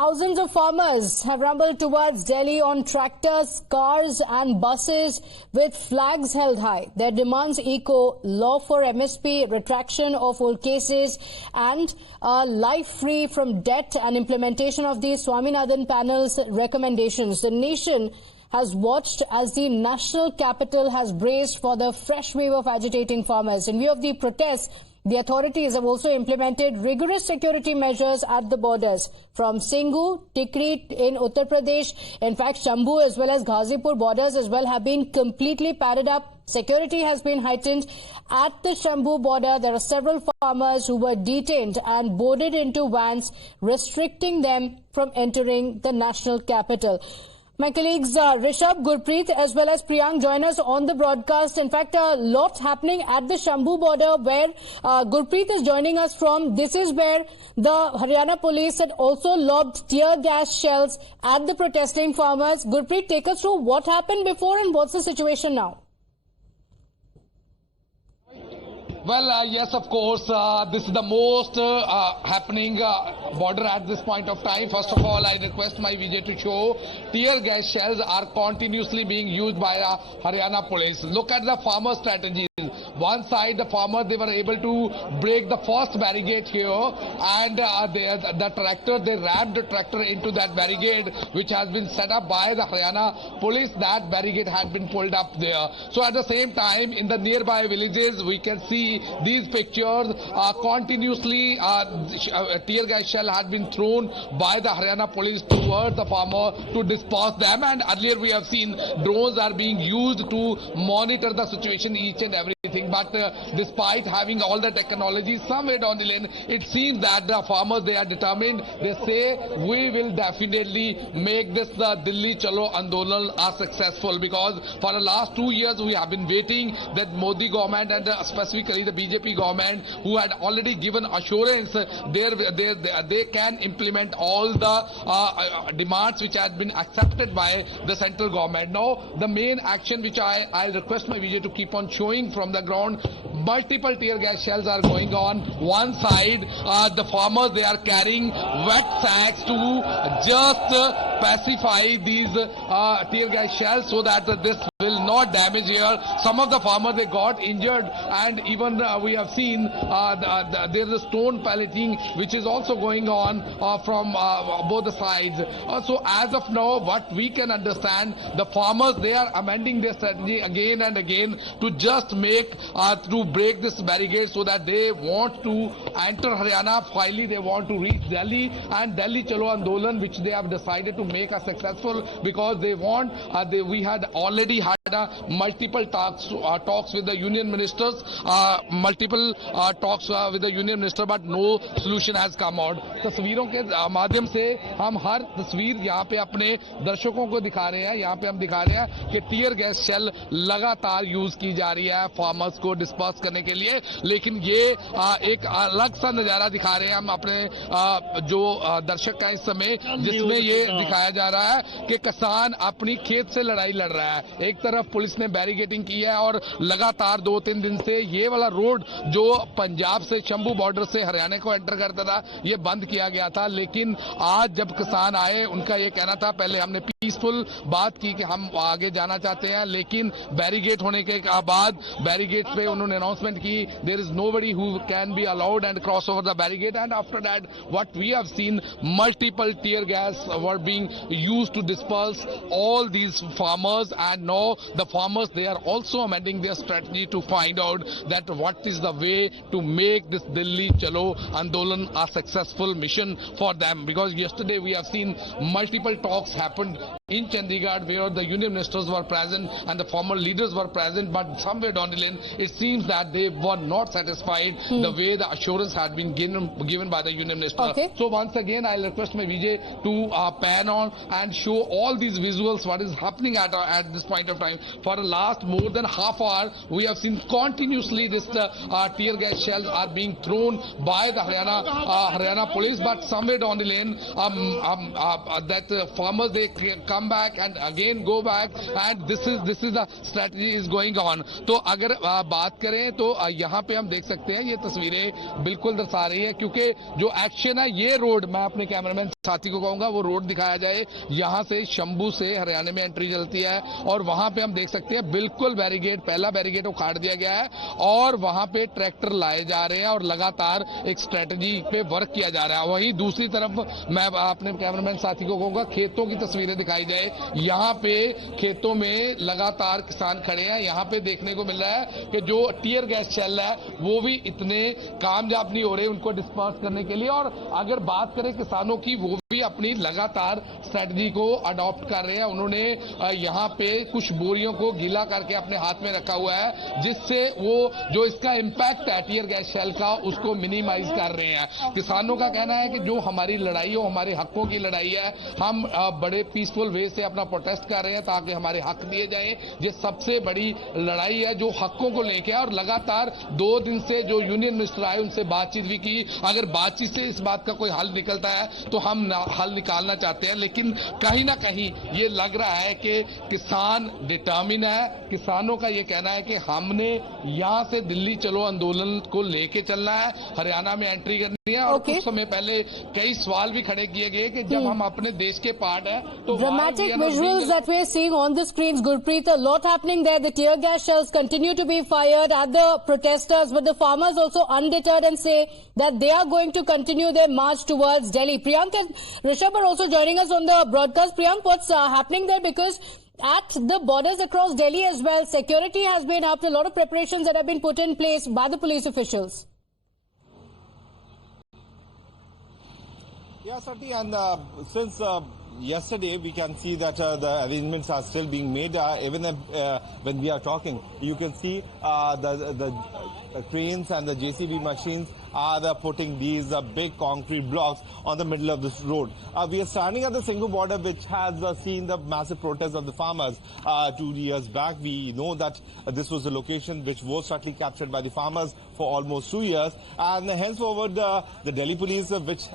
Thousands of farmers have rumbled towards Delhi on tractors, cars and buses with flags held high. Their demands echo law for MSP, retraction of old cases and life free from debt and implementation of the Swaminathan panel's recommendations. The nation has watched as the national capital has braced for the fresh wave of agitating farmers. In view of the protests, the authorities have also implemented rigorous security measures at the borders from Singhu, Tikri in Uttar Pradesh. In fact, Shambhu as well as Gazipur borders as well have been completely padded up. Security has been heightened. At the Shambhu border, there are several farmers who were detained and boarded into vans, restricting them from entering the national capital. My colleagues Rishabh, Gurpreet as well as Priyank join us on the broadcast. In fact, a lot happening at the Shambhu border where Gurpreet is joining us from. This is where the Haryana police had also lobbed tear gas shells at the protesting farmers. Gurpreet, take us through what happened before and what's the situation now? Well, yes, of course, this is the most happening border at this point of time. First of all, I request my Vijay to show tear gas shells are continuously being used by Haryana police. Look at the farmer strategy. One side, the farmers, they were able to break the first barricade here, and the tractor, they rammed the tractor into that barricade, which has been set up by the Haryana police. That barricade had been pulled up there. So at the same time, in the nearby villages, we can see these pictures. Continuously, tear gas shell had been thrown by the Haryana police towards the farmer to disperse them. And earlier we have seen drones are being used to monitor the situation each and everything. But despite having all the technology, somewhere down the lane, it seems that the farmers, they are determined. They say, we will definitely make this Delhi Chalo Andolan successful, because for the last 2 years we have been waiting that Modi government and specifically the BJP government, who had already given assurance they can implement all the demands which had been accepted by the central government. Now, the main action which I'll request my Vijay to keep on showing from the ground, multiple tear gas shells are going on. One side, the farmers, they are carrying wet sacks to just pacify these tear gas shells so that this will not damage here. Some of the farmers, they got injured, and even we have seen there is a stone-pelting which is also going on from both the sides. So as of now, what we can understand, the farmers, they are amending their strategy again and again to just make to break this barricade so that they want to enter Haryana. Finally, they want to reach Delhi, and Delhi Chalo Andolan, which they have decided to make a successful, because they want we had already had multiple talks with the union ministers, with the union minister, but no solution has come out. तस्वीरों के माध्यम से हम हर तस्वीर यहाँ पे अपने दर्शकों को दिखा रहे हैं. यहाँ पे हम दिखा रहे हैं कि टीयर गैस शेल लगातार यूज की जा रही है फार्मर्स को डिस्पर्स करने के लिए. लेकिन ये एक अलग सा नजारा दिखा रहे हैं हम अपने जो दर्शक का इस समय, जिसमें ये दिखाया जा रहा है कि किसान अपनी खेत से लड़ाई लड़ रहा है. एक तरफ पुलिस ने बैरिकेडिंग की है और लगातार 2-3 दिन से ये वाला रोड जो पंजाब से शंभू बॉर्डर से हरियाणा को एंटर करता था, ये बंद किया गया था. लेकिन आज जब किसान आए, उनका ये कहना था, पहले हमने पीसफुल बात की कि हम आगे जाना चाहते हैं, लेकिन बैरिकेड होने के बाद बैरिकेड पे उन्होंने अनाउंसमेंट की, there is nobody who can be allowed and cross over the barricade. And after that what we have seen, multiple tear gas were being used to disperse all these farmers. And now the farmers, they are also amending their strategy to find out that what is the way to make this Delhi Chalo Andolan a successful mission for them. Because yesterday we have seen multiple talks happened in Chandigarh where the union ministers were present and the former leaders were present, but somewhere down the lane it seems that they were not satisfied the way the assurance had been given by the union minister. Okay. So once again I'll request my Vijay to pan on and show all these visuals what is happening at this point of time. For the last more than half hour we have seen continuously this tear gas shells are being thrown by the Haryana police, but somewhere down the lane that farmers, they come back and again go back, and this is the strategy is going on. तो अगर बात करें तो यहाँ पे हम देख सकते हैं, ये तस्वीरें बिल्कुल दर्शा रही है, क्योंकि जो एक्शन है ये रोड, मैं अपने कैमरामैन साथी को कहूंगा वो रोड दिखाया जाए। यहां से शंभू से हरियाणा में एंट्री चलती है और वहां पे हम देख सकते हैं बिल्कुल बैरिकेड, पहला बैरिकेड उखाड़ दिया गया है और वहां पे ट्रैक्टर लाए जा रहे हैं और लगातार एक स्ट्रेटजी पे वर्क किया जा रहा है। वहीं दूसरी तरफ मैं अपने कैमरामैन साथी को कहूंगा खेतों की तस्वीरें दिखाई जाए। यहां पे खेतों में लगातार किसान खड़े हैं। यहां पे देखने को मिल रहा है कि जो टीयर गैस शेल है वो भी इतने कामयाब नहीं हो रहे उनको डिस्पर्स करने के लिए। और अगर बात करें किसानों की, वो भी अपनी लगातार स्ट्रेटजी को अडॉप्ट कर रहे हैं। उन्होंने यहां पे कुछ बोरियों को गीला करके अपने हाथ में रखा हुआ है, जिससे वो जो इसका इंपैक्ट है टीयर गैस शेल का उसको मिनिमाइज कर रहे हैं। किसानों का कहना है कि जो हमारी लड़ाई हो, हमारे हकों की लड़ाई है, हम बड़े पीसफुल वे से अपना प्रोटेस्ट कर रहे हैं ताकि हमारे हक दिए जाएं। ये सबसे बड़ी लड़ाई है जो हकों को लेकर। और लगातार 2 दिन से जो यूनियन मिनिस्टर आए उनसे बातचीत भी की। अगर बातचीत से इस बात का कोई हल निकलता है तो हम हल निकालना चाहते हैं, लेकिन कहीं ना कहीं ये लग रहा है कि किसान डिटर्मिन है। किसानों का ये कहना है कि हमने यहां से दिल्ली चलो आंदोलन को लेके चलना है, हरियाणा में एंट्री करनी है। और कुछ समय पहले कई सवाल भी खड़े किए गए कि जब हम अपने देश के पार्ट है तो dramatic visuals that we're seeing on the screens, Gurpreet, a lot happening there. The tear gas shells continue to be fired at the protesters, but the farmers also undeterred and say that they are going to continue their march towards Delhi. Priyank and Rishabh are also joining us on the broadcast. Priyank, what's happening there? Because at the borders across Delhi as well, security has been upped. A lot of preparations that have been put in place by the police officials. Yeah, certainly, and since yesterday we can see that the arrangements are still being made. Even when we are talking, you can see the cranes and the JCB machines are putting these big concrete blocks on the middle of this road. We are standing at the Shambhu border, which has seen the massive protest of the farmers 2 years back. We know that this was the location which was certainly captured by the farmers for almost 2 years, and henceforward the Delhi police, which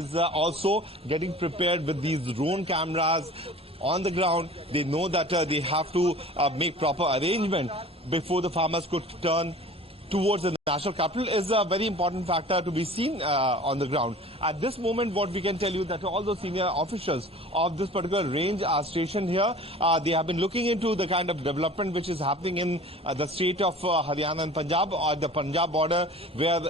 is also getting prepared with these drone cameras on the ground. They know that they have to make proper arrangement before the farmers could turn towards the national capital is a very important factor to be seen on the ground. At this moment, what we can tell you that all the senior officials of this particular range are stationed here. They have been looking into the kind of development which is happening in the state of Haryana and Punjab, or the Punjab border, where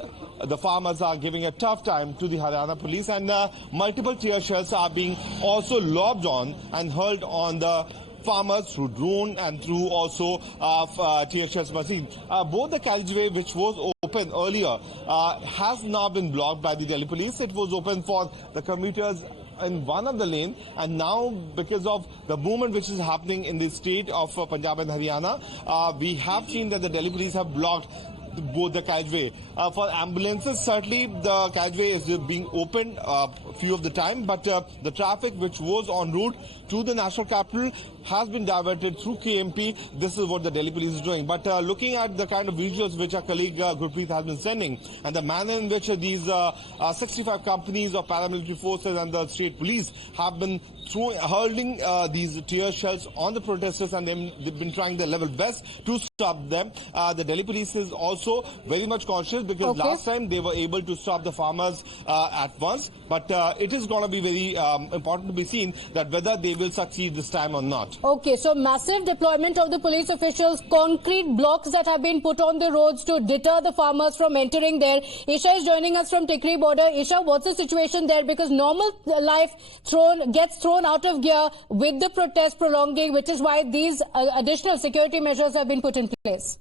the farmers are giving a tough time to the Haryana police, and multiple tear shells are being also lobbed on and hurled on the farmers through drone and through also tear shells machine. Both the carriageway, which was open earlier, has now been blocked by the Delhi police. It was open for the commuters in one of the lane, and now because of the movement which is happening in the state of Punjab and Haryana, we have seen that the Delhi police have blocked both the carriageway. For ambulances, certainly the carriageway is being opened few of the time, but the traffic which was en route to the national capital has been diverted through KMP. This is what the Delhi police is doing. But looking at the kind of visuals which our colleague Gurpreet has been sending, and the manner in which these 65 companies of paramilitary forces and the state police have been hurling these tear shells on the protesters, and they've been trying their level best to stop them. The Delhi police is also very much conscious, because last time they were able to stop the farmers at once, but it is going to be very important to be seen that whether they will succeed this time or not. Okay, so massive deployment of the police officials, concrete blocks that have been put on the roads to deter the farmers from entering there. Isha is joining us from Tikri border. Isha, what's the situation there? Because normal life gets thrown out of gear with the protest prolonging, which is why these additional security measures have been put in place.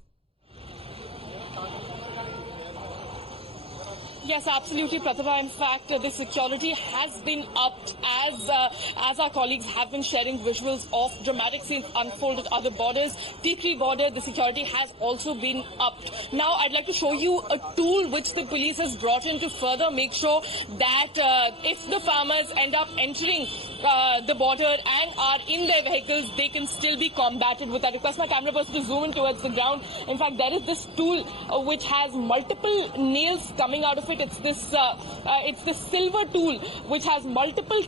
Yes, absolutely, Pratibha. In fact, the security has been upped as our colleagues have been sharing visuals of dramatic scenes unfold at other borders. Tikri border, the security has also been upped. Now, I'd like to show you a tool which the police has brought in to further make sure that if the farmers end up entering the border and are in their vehicles, they can still be combated with. I request my camera person to zoom in towards the ground. In fact, there is this tool which has multiple nails coming out of it. It's this silver tool which has multiple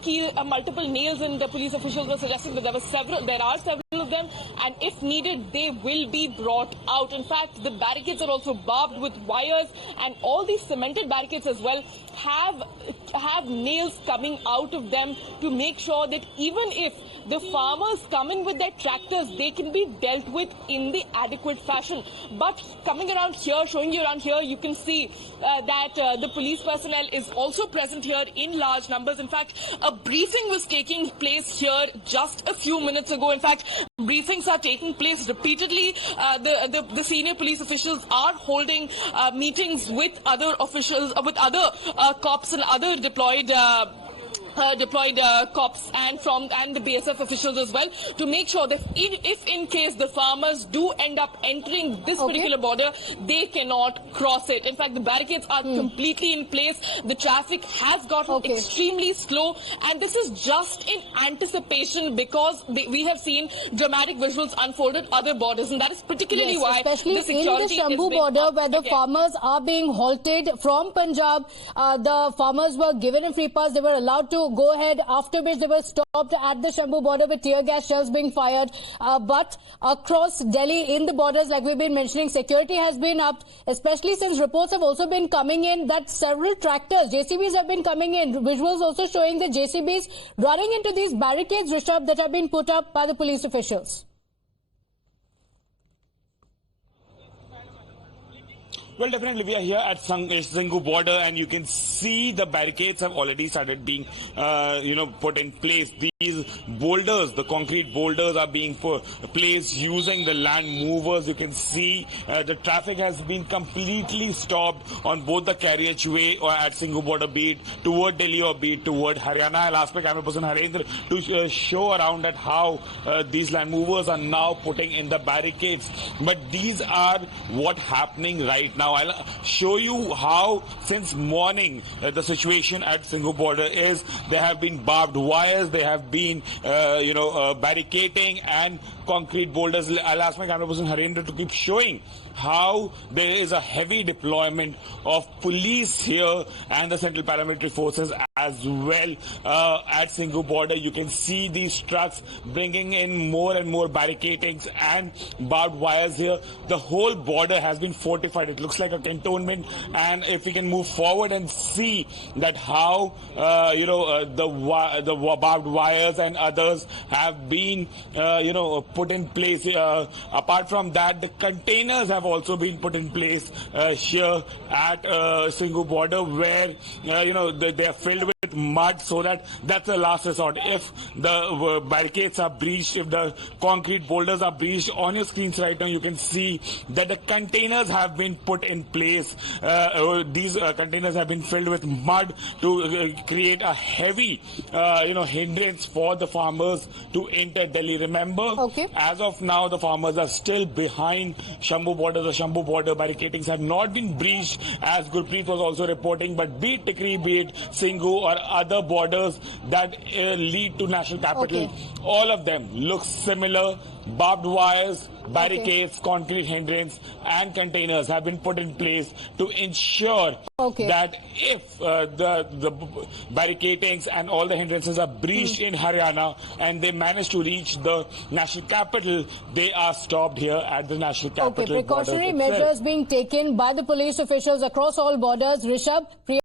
nails, and the police officials were suggesting that there are several of them, and if needed, they will be brought out. In fact, the barricades are also barbed with wires, and all these cemented barricades as well have have nails coming out of them to make sure that even if the farmers come in with their tractors, they can be dealt with in the adequate fashion. But coming around here, showing you around here, you can see that the police personnel is also present here in large numbers. In fact, a briefing was taking place here just a few minutes ago. In fact, briefings are taking place repeatedly. The senior police officials are holding meetings with other officials, with other cops and other deployed cops and the BSF officials as well, to make sure that if in case the farmers do end up entering this particular border, they cannot cross it. In fact, the barricades are completely in place. The traffic has gotten extremely slow, and this is just in anticipation because we have seen dramatic visuals unfold at other borders, and that is particularly why especially the security in the Shambhu border, where the farmers are being halted from Punjab. The farmers were given a free pass. They were allowed to go ahead, after which they were stopped at the Shambhu border with tear gas shells being fired. But across Delhi in the borders, like we've been mentioning, security has been upped, especially since reports have also been coming in that several tractors, JCBs have been coming in. Visuals also showing the JCBs running into these barricades, Rishabh, that have been put up by the police officials. Well, definitely we are here at Singhu border, and you can see the barricades have already started being, put in place. These boulders, the concrete boulders, are being placed using the land movers. You can see the traffic has been completely stopped on both the carriageway or at Singhu border, be it toward Delhi or be it toward Haryana. I'll ask my camera person Harendra to show around at how these land movers are now putting in the barricades. But these are what happening right now. I'll show you how since morning the situation at Singhu border is. There have been barbed wires, there have been barricading and concrete boulders. I'll ask my camera person Harendra to keep showing how there is a heavy deployment of police here and the central paramilitary forces as well at Singhu border. You can see these trucks bringing in more and more barricadings and barbed wires here. The whole border has been fortified. It looks like a cantonment, and if we can move forward and see that how the barbed wires and others have been put in place. Apart from that, the containers have also been put in place here at Singhu border, where they are filled with mud, so that's the last resort. If the barricades are breached, if the concrete boulders are breached, on your screens right now you can see that the containers have been put in place. These containers have been filled with mud to create a heavy hindrance for the farmers to enter Delhi. Remember, as of now the farmers are still behind Shambhu border. The Shambhu border barricadings have not been breached, as Gurpreet was also reporting, but be it Tikri, be it Singhu or other borders that lead to national capital, all of them look similar. Barbed wires, barricades, concrete hindrance and containers have been put in place to ensure that if the barricadings and all the hindrances are breached in Haryana and they manage to reach the national capital, they are stopped here at the national capital. Precautionary measures being taken by the police officials across all borders. Rishabh,